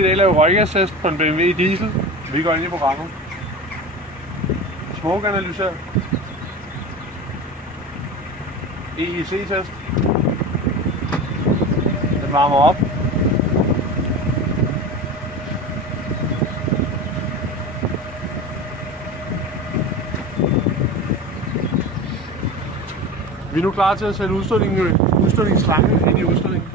skal i dag lave røgastest på en BMW diesel. Vi går ind i programmet. Smoke analyser. EEC-test. Den varmer op. Vi er nu klar til at sætte udstødningsslangen ind i udstødningen.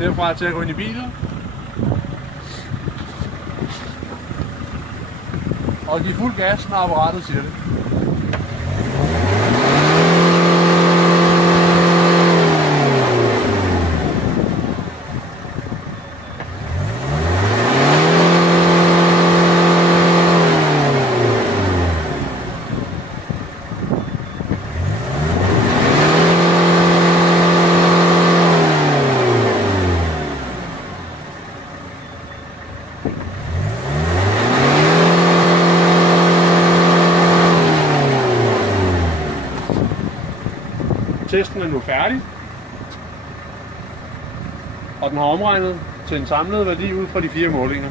Derfra til at gå ind i bilen. Og give fuld gas, når apparatet siger det. Testen er nu færdig, og den har omregnet til en samlet værdi ud fra de 4 målinger.